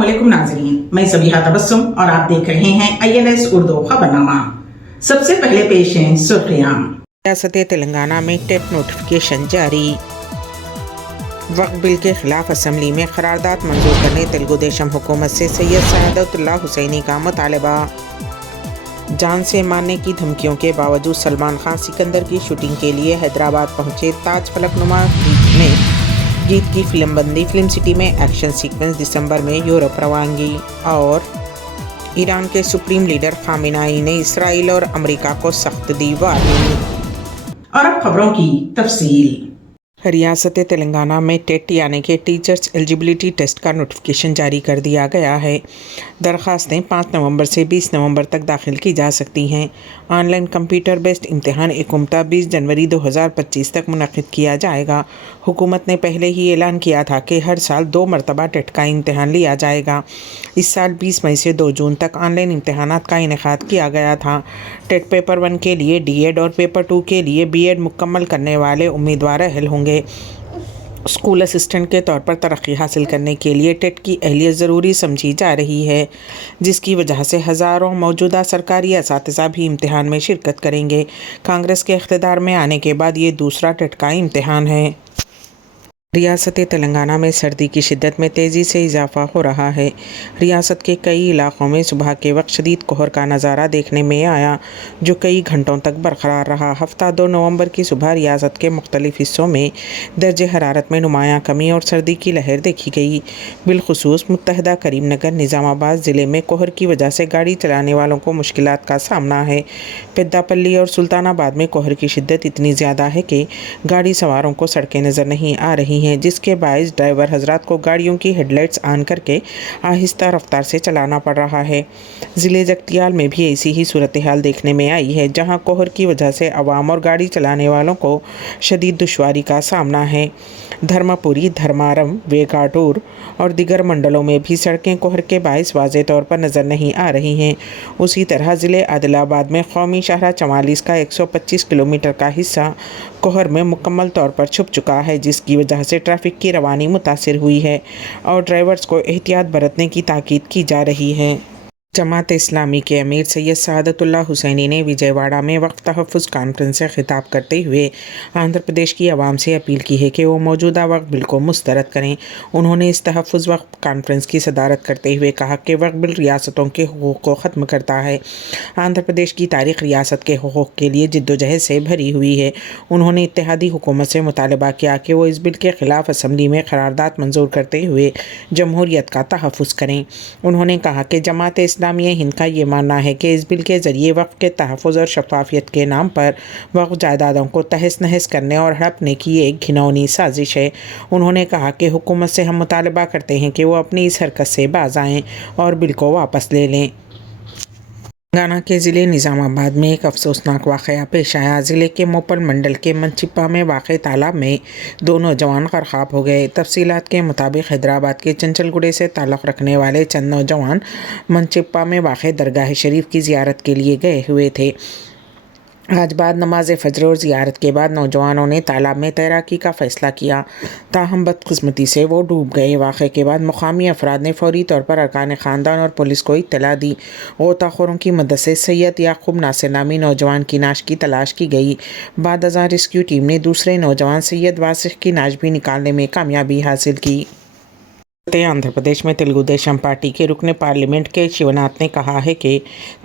अस्सलामुअलैकुम नाज़रीन, मैं सबीहा तबस्सुम और आप देख रहे हैं INS उर्दू खबरनामा। सबसे पहले पेश हैं सुर्खियां। रियासत तेलंगाना में टेट नोटिफिकेशन जारी। वक्फ बिल के खिलाफ असम्बली में करारदाद मंजूर करने तेलुगु देशम हुकूमत से सैयद सआदतुल्लाह हुसैनी का मुतालबा। जान से मारने की धमकियों के बावजूद सलमान खान सिकंदर की शूटिंग के लिए हैदराबाद पहुंचे। ताज फलकनुमा में गीत की फिल्मबंदी। फिल्म सिटी में एक्शन सीक्वेंस। दिसंबर में यूरोप रवानगी। और ईरान के सुप्रीम लीडर खामेनेई ने इसराइल और अमेरिका को सख्त दी वार्निंग। और अब खबरों की तफसील। रियासत तेलंगाना में टेट यानी कि टीचर्स एलिजिबिलिटी टेस्ट का नोटिफिकेशन जारी कर दिया गया है। दरख्वास्तें 5 नवंबर से 20 नवंबर तक दाखिल की जा सकती हैं। ऑनलाइन कंप्यूटर बेस्ड इम्तिहान 20 जनवरी 2025 तक मुनक़िद किया जाएगा। हुकूमत ने पहले ही ऐलान किया था कि हर साल 2 मरतबा टेट का इम्तिहान लिया जाएगा। इस साल 20 मई से 2 जून तक ऑनलाइन इम्तिहानात का इनेकाद किया गया था। टेट पेपर 1 के लिए डीएड और पेपर 2 के लिए बीएड मुकम्मल करने वाले उम्मीदवार अहल होंगे। स्कूल असिस्टेंट के तौर पर तरक्की हासिल करने के लिए टेट की अहलियत ज़रूरी समझी जा रही है, जिसकी वजह से हज़ारों मौजूदा सरकारी असातिज़ा भी इम्तिहान में शिरकत करेंगे। कांग्रेस के इख्तिदार में आने के बाद ये दूसरा टेट का इम्तिहान है। रियासत तेलंगाना में सर्दी की शिद्दत में तेज़ी से इजाफा हो रहा है। रियासत के कई इलाक़ों में सुबह के वक्त शदीद कोहर का नज़ारा देखने में आया, जो कई घंटों तक बरकरार रहा। हफ्ता 2 नवंबर की सुबह रियासत के मुख्तलिफ हिस्सों में दर्जे हरारत में नुमायाँ कमी और सर्दी की लहर देखी गई। बिलखुसूस मुत्तहदा करीमनगर निज़ामाबाद ज़िले में कोहर की वजह से गाड़ी चलाने वालों को मुश्किलात का सामना है। पेद्दापल्ली और सुल्तानाबाद में कोहर की शिद्दत इतनी ज़्यादा है कि गाड़ी सवारों को सड़कें नज़र नहीं आ रही हैं, जिसके बायस ड्राइवर हजरात को गाड़ियों की हेडलाइट्स ऑन करके आहिस्ता रफ्तार से चलाना पड़ रहा है। ज़िले जगतियाल में भी ऐसी ही सूरत हाल देखने में आई है, जहां कोहर की वजह से अवाम और गाड़ी चलाने वालों को शदीद दुश्वारी का सामना है। धर्मपुरी, धर्मारम, वेगाटूर और दिगर मंडलों में भी सड़कें कोहर के बायस वाज़े तौर पर नज़र नहीं आ रही हैं। उसी तरह ज़िले आदिलाबाद में कौमी शाहरा 44 का 125 किलोमीटर का हिस्सा कोहर में मुकम्मल तौर पर छुप चुका है, जिसकी वजह से ट्रैफिक की रवानी मुतासिर हुई है और ड्राइवर्स को एहतियात बरतने की ताकीद की जा रही है। जमात इस्लामी के अमीर सैयद सआदतुल्लाह हुसैनी ने विजयवाड़ा में वक्फ तहफ़्फ़ुज़ कॉन्फ्रेंस से खिताब करते हुए आंध्र प्रदेश की आवाम से अपील की है कि वो मौजूदा वक्फ बिल को मुस्तरद करें। उन्होंने इस तहफ़्फ़ुज़ वक्फ कॉन्फ्रेंस की सदारत करते हुए कहा कि वक्फ बिल रियासतों के हुकूक़ को ख़त्म करता है। आंध्र प्रदेश की तारीख़ रियासत के हुकूक़ के लिए जिद्दोजहद से भरी हुई है। उन्होंने इत्तेहादी हुकूमत से मुतालबा किया कि वो इस बिल के ख़िलाफ़ असम्बली में करारदाद मंजूर करते हुए जमहूरियत का तहफ़्फ़ुज़ करें। उन्होंने कहा कि जमात इस्लामी हिंद का ये मानना है कि इस बिल के ज़रिए वक्फ के तहफ़्फ़ुज़ और शफ़ाफ़ियत के नाम पर वक्फ जायदादों को तहस नहस करने और हड़पने की एक घिनौनी साजिश है। उन्होंने कहा कि हुकूमत से हम मुतालबा करते हैं कि वो अपनी इस हरकत से बाज आएँ और बिल को वापस ले लें। तेलंगाना के ज़िले निज़ामाबाद में एक अफसोसनाक वाक़या पेश आया। ज़िले के मोपल मंडल के मनचिप्पा में वाक़ तालाब में 2 नौजवान ग़रक़ाब हो गए। तफसीलात के मुताबिक हैदराबाद के चंचलगुड़े से ताल्लुक़ रखने वाले चंद नौजवान मनचिप्पा में वाक़ दरगाह शरीफ की ज़ियारत के लिए गए हुए थे। आज बाद नमाज फ़जर और ज़ियारत के बाद नौजवानों ने तालाब में तैराकी का फ़ैसला किया, ताहम बदकिस्मती से वो डूब गए। वाक़े के बाद मुक़ामी अफराद ने फ़ौरी तौर पर अरकान ख़ानदान और पुलिस को इत्तला दी। गोताख़ोरों की मदद से सैयद याक़ूब नासिर नामी नौजवान की नाश की तलाश की गई। बाद अज़ां रेस्क्यू टीम ने दूसरे नौजवान सैयद वासिक़ की नाश भी निकालने में कामयाबी हासिल की। आंध्र प्रदेश में तेलुगु देशम पार्टी के रुकन पार्लियामेंट के शिवनाथ ने कहा है कि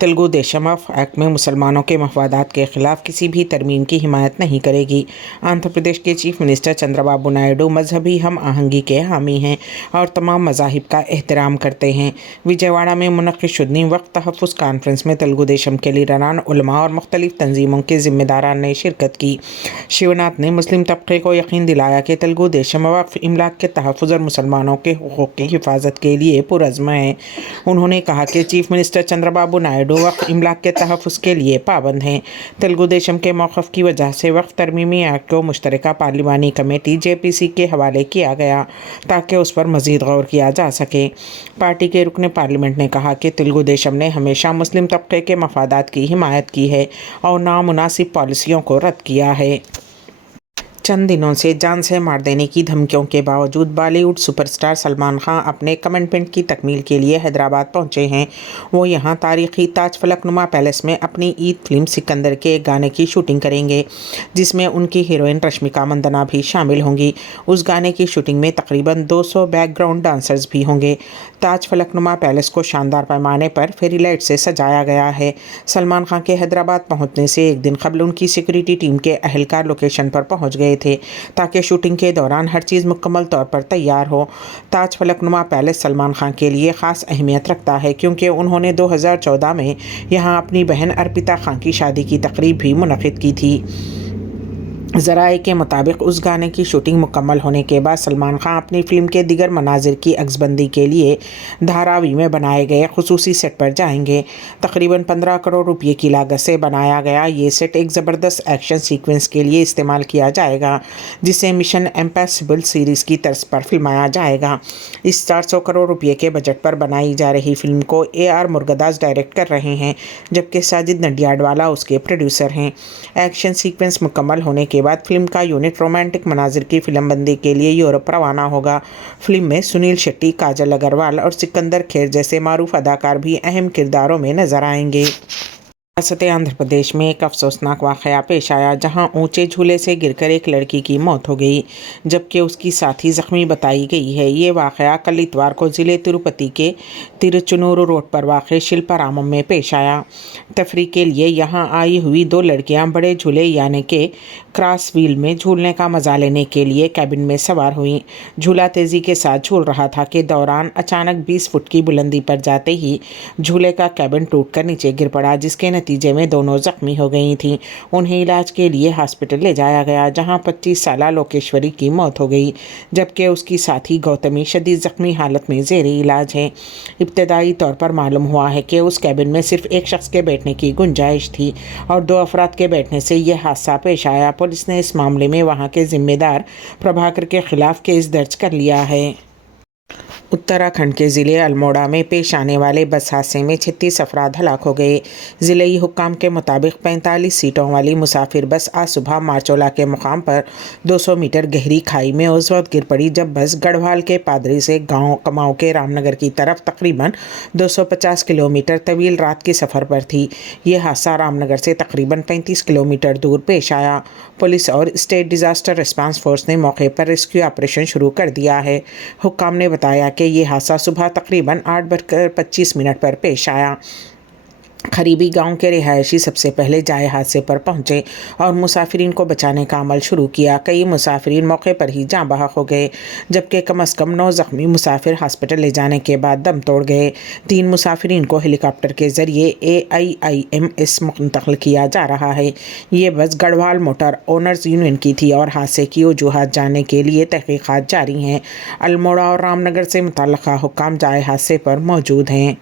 तेलुगु देशम एक्ट में मुसलमानों के मफादात के ख़िलाफ़ किसी भी तरमीम की हिमायत नहीं करेगी। आंध्र प्रदेश के चीफ मिनिस्टर चंद्रबाबू नायडू मजहबी हम आहंगी के हामी हैं और तमाम मज़ाहिब का एहतराम करते हैं। विजयवाड़ा में मुनक़्क़िद शुदनी वक्फ तहफ़्फ़ुज़ कॉन्फ्रेंस में तेलुगु देशम के लीडरान, उलमा और मुख्तलिफ़ तंजीमों के ज़िम्मेदारान ने शिरकत की। शिवनाथ ने मुस्लिम तबके को यकीन दिलाया कि तेलुगु देशम वक्फ इमलाक के तहफ़्फ़ुज़ और मुसलमानों के हुकूक़ की हिफाजत के लिए पुरज़्म है। उन्होंने कहा कि चीफ मिनिस्टर चंद्रबाबू नायडू वक्फ इमलाक के तहफ़्फ़ुज़ के लिए पाबंद हैं। तेलुगु देशम के मौक़िफ़ की वजह से वक्फ तरमीमी एक्ट को मुश्तरका पार्लिमानी कमेटी JPC के हवाले किया गया ताकि उस पर मज़ीद गौर किया जा सके। पार्टी के रुकन पार्लियामेंट ने कहा कि तेलुगु देशम ने हमेशा मुस्लिम तबके के मफादात की हिमायत की है और नामुनासिब पॉलिसियों को रद्द किया है। चंद दिनों से जान से मार देने की धमकियों के बावजूद बॉलीवुड सुपरस्टार सलमान खान अपने कमिटमेंट की तकमील के लिए हैदराबाद पहुंचे हैं। वो यहां तारीखी ताज फलकनुमा पैलेस में अपनी ईद फिल्म सिकंदर के एक गाने की शूटिंग करेंगे, जिसमें उनकी हीरोइन रश्मिका मंदाना भी शामिल होंगी। उस गाने की शूटिंग में तकरीबन 200 बैकग्राउंड डांसर्स भी होंगे। ताज फलकनुमा पैलेस को शानदार पैमाने पर फेरी लाइट से सजाया गया है। सलमान खान के हैदराबाद पहुंचने से एक दिन कबल उनकी सिक्योरिटी टीम के अहलकार लोकेशन पर पहुंच गए थे, ताकि शूटिंग के दौरान हर चीज़ मुकम्मल तौर पर तैयार हो। ताज फलकनुमा पैलेस सलमान खान के लिए ख़ास अहमियत रखता है, क्योंकि उन्होंने 2014 में यहाँ अपनी बहन अर्पिता खान की शादी की तकरीब भी मुनक़िद की थी। ज़राए के मुताबिक उस गाने की शूटिंग मुकम्मल होने के बाद सलमान खान अपनी फ़िल्म के दिगर मनाजिर की अक्सबंदी के लिए धारावी में बनाए गए खुसूसी सेट पर जाएंगे। तकरीबन 15 करोड़ रुपये की लागत से बनाया गया ये सेट एक ज़बरदस्त एक्शन सीक्वेंस के लिए इस्तेमाल किया जाएगा, जिसे मिशन इम्पॉसिबल सीरीज़ की तर्ज पर फिल्माया जाएगा। इस 400 करोड़ रुपये के बजट पर बनाई जा रही फिल्म को AR मुर्गदास डायरेक्ट कर रहे हैं, जबकि साजिद नडियाडवाला उसके प्रोड्यूसर हैं। एक्शन सीक्वेंस मुकम्मल होने के बाद फिल्म का यूनिट रोमांटिक मनाजिर की फिल्मबंदी के लिए यूरोप रवाना होगा। फिल्म में सुनील शेट्टी, काजल अग्रवाल और सिकंदर खेर जैसे मारूफ अदाकार भी अहम किरदारों में नजर आएंगे। रियासत आंध्र प्रदेश में एक अफसोसनाक वाक़या पेश आया, जहां ऊंचे झूले से गिरकर एक लड़की की मौत हो गई, जबकि उसकी साथी ज़ख्मी बताई गई है। ये वाक़या कल इतवार को ज़िले तिरुपति के तिरुचुनूर रोड पर वाक़ शिल्पारामम में पेश आया। तफरीह के लिए यहां आई हुई 2 लड़कियां बड़े झूले यानी कि क्रॉस व्हील में झूलने का मज़ा लेने के लिए कैबिन में सवार हुई। झूला तेज़ी के साथ झूल रहा था कि दौरान अचानक 20 फुट की बुलंदी पर जाते ही झूले का कैबिन टूटकर नीचे गिर पड़ा, जिसके नतीजे में दोनों जख्मी हो गई थीं। उन्हें इलाज के लिए हॉस्पिटल ले जाया गया, जहां 25 साला लोकेश्वरी की मौत हो गई, जबकि उसकी साथी गौतमी शदीद जख्मी हालत में ज़ेरे इलाज है। इब्तदाई तौर पर मालूम हुआ है कि उस कैबिन में सिर्फ एक शख्स के बैठने की गुंजाइश थी और 2 अफराद के बैठने से यह हादसा पेश आया। पुलिस ने इस मामले में वहां के जिम्मेदार प्रभाकर के खिलाफ केस दर्ज कर लिया है। उत्तराखंड के ज़िले अल्मोड़ा में पेश आने वाले बस हादसे में 36 अफराद हलाक हो गए। ज़िले हुक्काम के मुताबिक 45 सीटों वाली मुसाफिर बस आज सुबह मारचोला के मुकाम पर 200 मीटर गहरी खाई में उस वक्त गिर पड़ी जब बस गढ़वाल के पादरी से गांव कमाऊ के रामनगर की तरफ तकरीबन 250 किलोमीटर तवील रात के सफ़र पर थी। ये हादसा रामनगर से तकरीबन 35 किलोमीटर दूर पेश आया। पुलिस और स्टेट डिज़ास्टर रिस्पांस फोर्स ने मौके पर रेस्क्यू ऑपरेशन शुरू कर दिया है। हुक्काम ने बताया कि ये हादसा सुबह तकरीबन 8:25 पर पेश आया। खरीबी गांव के रिहायशी सबसे पहले जाए हादसे पर पहुंचे और मुसाफिरीन को बचाने का अमल शुरू किया। कई मुसाफिरीन मौके पर ही जाँ बहक हो गए, जबकि कम से कम 9 ज़ख्मी मुसाफिर हॉस्पिटल ले जाने के बाद दम तोड़ गए। 3 मुसाफिरीन को हेलीकॉप्टर के ज़रिए AIIMS मुंतकिल किया जा रहा है। ये बस गढ़वाल मोटर ओनर्स यूनियन की थी और हादसे की वजूहात जानने के लिए तहकीक़ात जारी हैं। अल्मोड़ा और रामनगर से मुतल्लिक़ा हुक्काम जाए हादसे पर मौजूद हैं।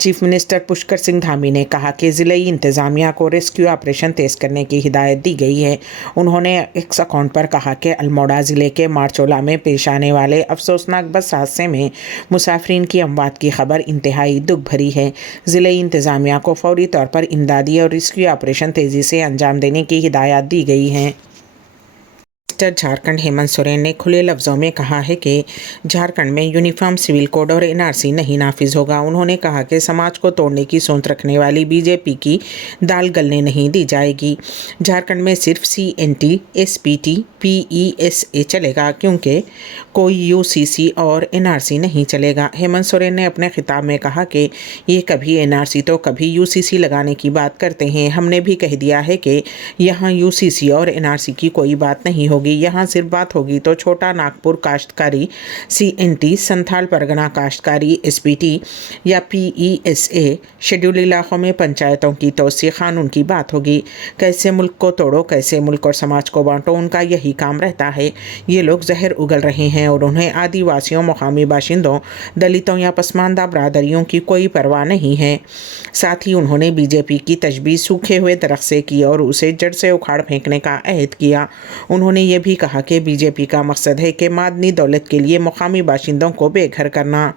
चीफ मिनिस्टर पुष्कर सिंह धामी ने कहा कि ज़िले इंतज़ामिया को रेस्क्यू ऑपरेशन तेज़ करने की हिदायत दी गई है। उन्होंने एक्स अकाउंट पर कहा कि अल्मोड़ा ज़िले के मारचोला में पेश आने वाले अफसोसनाक बस हादसे में मुसाफिरीन की अमवात की खबर इंतहाई दुख भरी है। ज़िले इंतज़ामिया को फौरी तौर पर इमदादी और रेस्क्यू ऑपरेशन तेज़ी से अंजाम देने की हिदायत दी गई है। झारखंड हेमंत सोरेन ने खुले लफ्ज़ों में कहा है कि झारखंड में यूनिफॉर्म सिविल कोड और NRC नहीं नाफिज होगा। उन्होंने कहा कि समाज को तोड़ने की सोच रखने वाली BJP की दाल गलने नहीं दी जाएगी। झारखंड में सिर्फ CNT, SPT, PESA चलेगा, क्योंकि कोई UCC और NRC नहीं चलेगा। हेमंत सोरेन ने अपने खिताब में कहा कि ये कभी NRC तो कभी UCC लगाने की बात करते हैं। हमने भी कह दिया है कि यहाँ UCC और NRC की कोई बात नहीं होगी। यहाँ सिर्फ बात होगी तो छोटा नागपुर काश्तकारी CNT, संथाल परगना काश्तकारी SPT या PESA, शेड्यूल इलाकों में पंचायतों की तोसी कानून की बात होगी। कैसे मुल्क को तोड़ो, कैसे मुल्क और समाज को बांटो, उनका यही काम रहता है। ये लोग जहर उगल रहे हैं और उन्हें आदिवासियों, मुकामी बाशिंदों, दलितों या पसमानदा बरादरियों की कोई परवाह नहीं है। साथ ही उन्होंने BJP की तशबीह सूखे हुए दरख्त से की और उसे जड़ से उखाड़ फेंकने का अहद किया। उन्होंने ये भी कहा कि BJP का मकसद है कि मादनी दौलत के लिए मुकामी बाशिंदों को बेघर करना।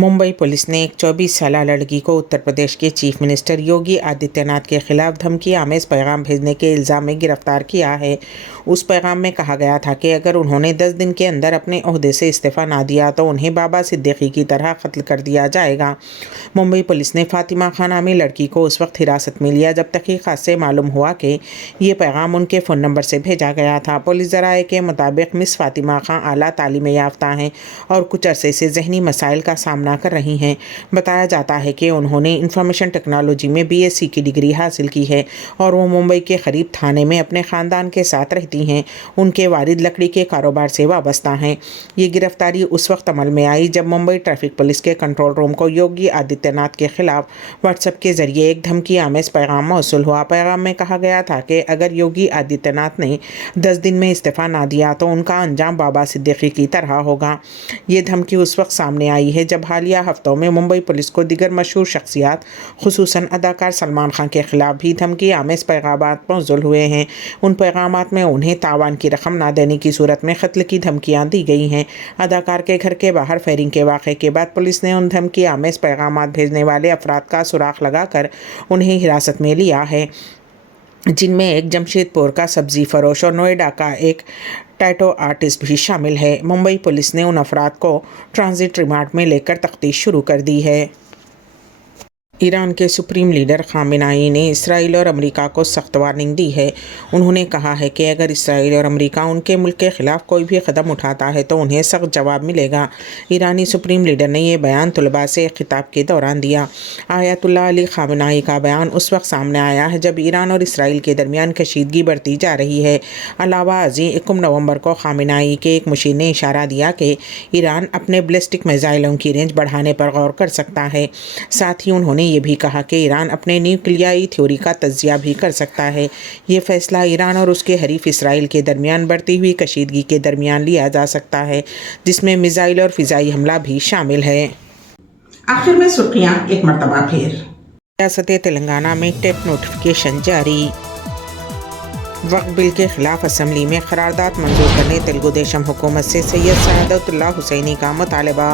मुंबई पुलिस ने एक 24 साल लड़की को उत्तर प्रदेश के चीफ मिनिस्टर योगी आदित्यनाथ के खिलाफ धमकी आमेज पैगाम भेजने के इल्ज़ाम में गिरफ्तार किया है। उस पैगाम में कहा गया था कि अगर उन्होंने 10 दिन के अंदर अपने ओहदे से इस्तीफ़ा ना दिया तो उन्हें बाबा सिद्दीकी की तरह कत्ल कर दिया जाएगा। मुंबई पुलिस ने फातिमा खान नामी लड़की को उस वक्त हिरासत में लिया जब तहकीकात से मालूम हुआ कि ये पैगाम उनके फ़ोन नंबर से भेजा गया था। पुलिस ज़राए के मुताबिक मिस फातिमा खान आला तालीम याफ्ता हैं और कुछ अरसे से ज़हनी मसाइल का सामना कर रही हैं। बताया जाता है कि उन्होंने इंफॉर्मेशन टेक्नोलॉजी में BSc की डिग्री हासिल की है और वो मुंबई के करीब थाने में अपने ख़ानदान के साथ रहती हैं। उनके वालिद लकड़ी के कारोबार से वाबस्ता हैं। ये गिरफ्तारी उस वक्त अमल में आई जब मुंबई ट्रैफिक पुलिस के कंट्रोल रूम को योगी आदित्यनाथ के खिलाफ व्हाट्सएप के जरिए एक धमकी आमेज पैगाम मौसूल हुआ। पैगाम में कहा गया था कि अगर योगी आदित्यनाथ ने 10 दिन में इस्तीफ़ा ना दिया तो उनका अंजाम बाबा सिद्दीकी की तरह होगा। ये धमकी उस वक्त सामने आई है जब हालिया हफ्तों में मुंबई पुलिस को दीगर मशहूर शख्सियात खुसूसन अदाकार सलमान खान के खिलाफ भी धमकी आमेज पैगामात मौसूल हुए हैं। उन पैगामात में उन्हें तावान की रकम ना देने की सूरत में कत्ल की धमकियां दी गई हैं। अदाकार के घर के बाहर फायरिंग के वाक़े के बाद पुलिस ने उन धमकी आमेज पैगामात भेजने वाले अफराद का सुराग लगाकर उन्हें हिरासत में लिया है, जिनमें एक जमशेदपुर का सब्जी फरोश और नोएडा का एक टैटो आर्टिस्ट भी शामिल है। मुंबई पुलिस ने उन अफराद को ट्रांजिट रिमांड में लेकर तफ्तीश शुरू कर दी है। ईरान के सुप्रीम लीडर खामेनेई ने इसराइल और अमेरिका को सख्त वार्निंग दी है। उन्होंने कहा है कि अगर इसराइल और अमेरिका उनके मुल्क के ख़िलाफ़ कोई भी कदम उठाता है तो उन्हें सख्त जवाब मिलेगा। ईरानी सुप्रीम लीडर ने यह बयान तलबा से एक खिताब के दौरान दिया। आयतुल्लाह अली खामेनेई का बयान उस वक्त सामने आया है जब ईरान और इसराइल के दरमियान कशीदगी बढ़ती जा रही है। अलावा अज़ीं 21 नवंबर को खामेनेई के एक मुशीर ने इशारा दिया कि ईरान अपने बैलिस्टिक मिसाइलों की रेंज बढ़ाने पर गौर कर सकता है। साथ ही उन्होंने ये भी कहा कि ईरान अपने न्यूक्लियाई थ्योरी का तज्जिया भी कर सकता है। ये फैसला ईरान और उसके हरीफ इसराइल के दरमियान बढ़ती हुई कशीदगी के दरमियान लिया जा सकता है, जिसमें मिसाइल और फ़िज़ाई हमला भी शामिल है। आखिर में सुर्खियां एक मरतबा फिर। रियासत तेलंगाना में टेप नोटिफिकेशन जारी। वक्फ बिल के खिलाफ असम्बली में करारदाद मंजूर करने तेलुगु देशम हुकूमत से सैयद सआदतुल्लाह हुसैनी का मुतालबा।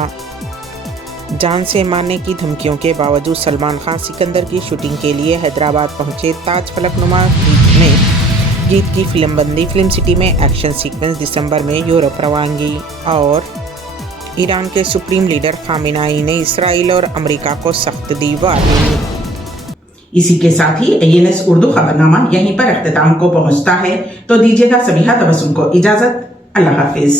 जान से मारने की धमकियों के बावजूद सलमान खान सिकंदर की शूटिंग के लिए हैदराबाद पहुंचे। ताज फलकनुमा में गीत की फिल्मबंदी। फिल्म सिटी में एक्शन सीक्वेंस। दिसंबर में यूरोप रवानगी। और ईरान के सुप्रीम लीडर खामेनेई ने इसराइल और अमेरिका को सख्त दी वार्निंग। इसी के साथ ही INS उर्दू खबरनामा यहीं पर अख्तिताम को पहुंचता है। तो दीजिएगा सबीहा तबस्सुम को इजाजत। अल्लाह हाफिज।